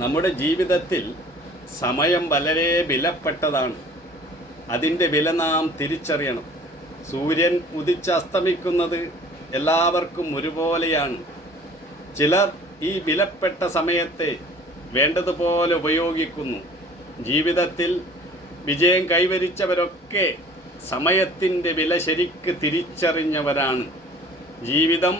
നമ്മുടെ ജീവിതത്തിൽ സമയം വളരെ വിലപ്പെട്ടതാണ്. അതിൻ്റെ വില നാം തിരിച്ചറിയണം. സൂര്യൻ ഉദിച്ചസ്തമിക്കുന്നത് എല്ലാവർക്കും ഒരുപോലെയാണ്. ചിലർ ഈ വിലപ്പെട്ട സമയത്തെ വേണ്ടതുപോലെ ഉപയോഗിക്കുന്നു. ജീവിതത്തിൽ വിജയം കൈവരിച്ചവരൊക്കെ സമയത്തിൻ്റെ വില ശരിക്ക് തിരിച്ചറിഞ്ഞവരാണ്. ജീവിതം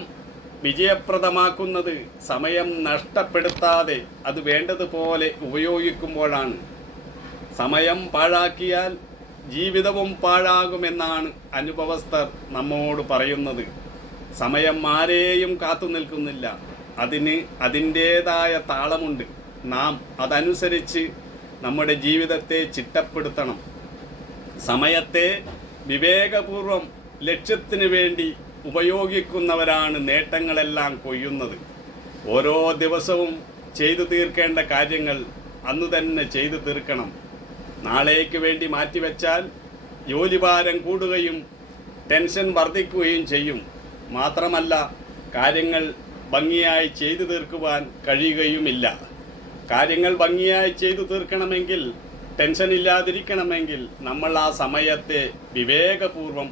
വിജയപ്രദമാക്കുന്നത് സമയം നഷ്ടപ്പെടുത്താതെ അത് വേണ്ടതുപോലെ ഉപയോഗിക്കുമ്പോഴാണ്. സമയം പാഴാക്കിയാൽ ജീവിതവും പാഴാകുമെന്നാണ് അനുഭവസ്ഥർ നമ്മോട് പറയുന്നത്. സമയം ആരെയും കാത്തു നിൽക്കുന്നില്ല. അതിന് അതിൻ്റേതായ താളമുണ്ട്. നാം അതനുസരിച്ച് നമ്മുടെ ജീവിതത്തെ ചിട്ടപ്പെടുത്തണം. സമയത്തെ വിവേകപൂർവം ലക്ഷ്യത്തിന് വേണ്ടി ഉപയോഗിക്കുന്നവരാണ് നേട്ടങ്ങളെല്ലാം കൊയ്യുന്നത്. ഓരോ ദിവസവും ചെയ്തു തീർക്കേണ്ട കാര്യങ്ങൾ അന്നു തന്നെ ചെയ്തു തീർക്കണം. നാളേക്ക് വേണ്ടി മാറ്റിവെച്ചാൽ ജോലിഭാരം കൂടുകയും ടെൻഷൻ വർദ്ധിക്കുകയും ചെയ്യും. മാത്രമല്ല, കാര്യങ്ങൾ ഭംഗിയായി ചെയ്തു തീർക്കുവാൻ കഴിയുകയുമില്ല. കാര്യങ്ങൾ ഭംഗിയായി ചെയ്തു തീർക്കണമെങ്കിൽ, ടെൻഷൻ ഇല്ലാതിരിക്കണമെങ്കിൽ നമ്മൾ ആ സമയത്തെ വിവേകപൂർവം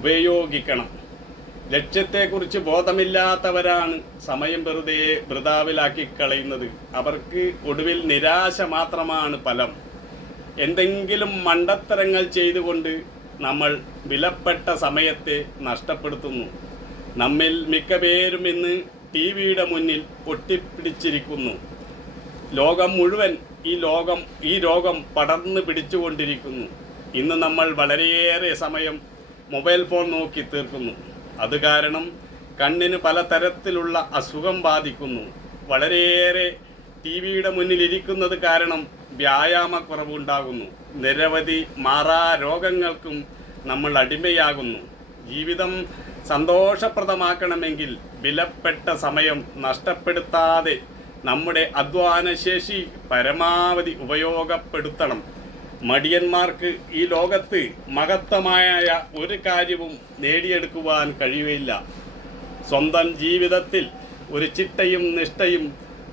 ഉപയോഗിക്കണം. ലക്ഷ്യത്തെക്കുറിച്ച് ബോധമില്ലാത്തവരാണ് സമയം വെറുതെ വൃഥാവിലാക്കി കളയുന്നത്. അവർക്ക് ഒടുവിൽ നിരാശ മാത്രമാണ് ഫലം. എന്തെങ്കിലും മണ്ടത്തരങ്ങൾ ചെയ്തുകൊണ്ട് നമ്മൾ വിലപ്പെട്ട സമയത്തെ നഷ്ടപ്പെടുത്തുന്നു. നമ്മിൽ മിക്ക പേരും ഇന്ന് ടി വിയുടെ മുന്നിൽ ഒട്ടിപ്പിടിച്ചിരിക്കുന്നു. ലോകം മുഴുവൻ ഈ രോഗം പടർന്നു പിടിച്ചുകൊണ്ടിരിക്കുന്നു. ഇന്ന് നമ്മൾ വളരെയേറെ സമയം മൊബൈൽ ഫോൺ നോക്കി തീർക്കുന്നു. അത് കാരണം കണ്ണിന് പലതരത്തിലുള്ള അസുഖം ബാധിക്കുന്നു. വളരെയേറെ ടി വിയുടെ മുന്നിലിരിക്കുന്നത് കാരണം വ്യായാമക്കുറവുണ്ടാകുന്നു. നിരവധി മാറാ രോഗങ്ങൾക്കും നമ്മൾ അടിമയാകുന്നു. ജീവിതം സന്തോഷപ്രദമാക്കണമെങ്കിൽ വിലപ്പെട്ട സമയം നഷ്ടപ്പെടുത്താതെ നമ്മുടെ അധ്വാനശേഷി പരമാവധി ഉപയോഗപ്പെടുത്തണം. മടിയന്മാർക്ക് ഈ ലോകത്ത് മഹത്തമായ ഒരു കാര്യവും നേടിയെടുക്കുവാൻ കഴിയുകയില്ല. സ്വന്തം ജീവിതത്തിൽ ഒരു ചിട്ടയും നിഷ്ഠയും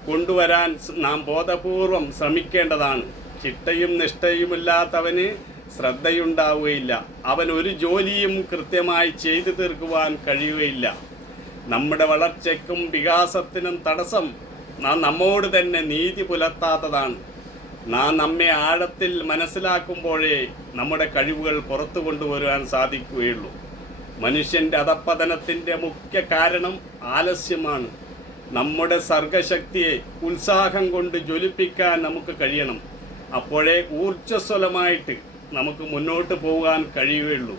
കൊണ്ടുവരാൻ നാം ബോധപൂർവം ശ്രമിക്കേണ്ടതാണ്. ചിട്ടയും നിഷ്ഠയുമില്ലാത്തവന് ശ്രദ്ധയുണ്ടാവുകയില്ല. അവൻ ഒരു ജോലിയും കൃത്യമായി ചെയ്തു തീർക്കുവാൻ കഴിയുകയില്ല. നമ്മുടെ വളർച്ചയ്ക്കും വികാസത്തിനും തടസ്സം നാം നമ്മോട് തന്നെ നീതി പുലർത്താത്തതാണ്. നാം നമ്മെ ആഴത്തിൽ മനസ്സിലാക്കുമ്പോഴേ നമ്മുടെ കഴിവുകൾ പുറത്തു കൊണ്ടുവരുവാൻ സാധിക്കുകയുള്ളൂ. മനുഷ്യൻ്റെ അധപ്പതനത്തിൻ്റെ മുഖ്യ കാരണം ആലസ്യമാണ്. നമ്മുടെ സർഗശക്തിയെ ഉത്സാഹം കൊണ്ട് ജ്വലിപ്പിക്കാൻ നമുക്ക് കഴിയണം. അപ്പോഴേ ഊർജ്ജസ്വലമായിട്ട് നമുക്ക് മുന്നോട്ട് പോകാൻ കഴിയുകയുള്ളൂ.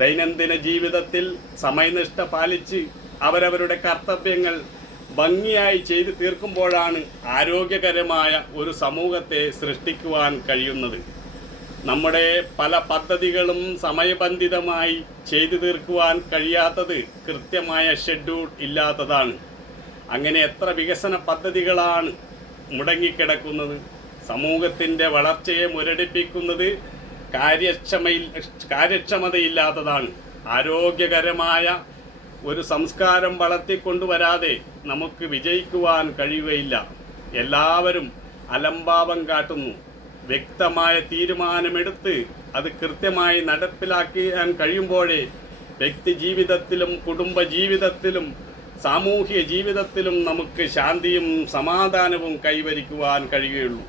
ദൈനംദിന ജീവിതത്തിൽ സമയനിഷ്ഠ പാലിച്ച് അവരവരുടെ കർത്തവ്യങ്ങൾ ഭംഗിയായി ചെയ്തു തീർക്കുമ്പോഴാണ് ആരോഗ്യകരമായ ഒരു സമൂഹത്തെ സൃഷ്ടിക്കുവാൻ കഴിയുന്നത്. നമ്മുടെ പല പദ്ധതികളും സമയബന്ധിതമായി ചെയ്തു തീർക്കുവാൻ കഴിയാത്തത് കൃത്യമായ ഷെഡ്യൂൾ ഇല്ലാത്തതാണ്. അങ്ങനെ എത്ര വികസന പദ്ധതികളാണ് മുടങ്ങിക്കിടക്കുന്നത്. സമൂഹത്തിൻ്റെ വളർച്ചയെ മുരടിപ്പിക്കുന്നത് കാര്യക്ഷമതയില്ലാത്തതാണ്. ആരോഗ്യകരമായ ഒരു സംസ്കാരം വളർത്തിക്കൊണ്ടുവരാതെ നമുക്ക് വിജയിക്കുവാൻ കഴിയുകയില്ല. എല്ലാവരും അലംഭാവം കാട്ടുന്നു. വ്യക്തമായ തീരുമാനമെടുത്ത് അത് കൃത്യമായി നടപ്പിലാക്കാൻ കഴിയുമ്പോഴേ വ്യക്തി ജീവിതത്തിലും കുടുംബ ജീവിതത്തിലും സാമൂഹിക ജീവിതത്തിലും നമുക്ക് ശാന്തിയും സമാധാനവും കൈവരിക്കുവാൻ കഴിയുകയുള്ളൂ.